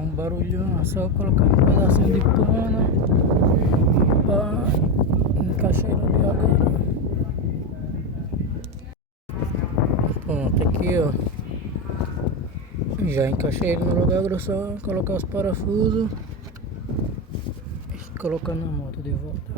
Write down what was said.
um barulhão, é só colocar um pedacinho de pano para encaixar ele ali agora. Pronto, aqui ó, já encaixei ele no lugar, agora é só colocar os parafusos e colocar na moto de volta.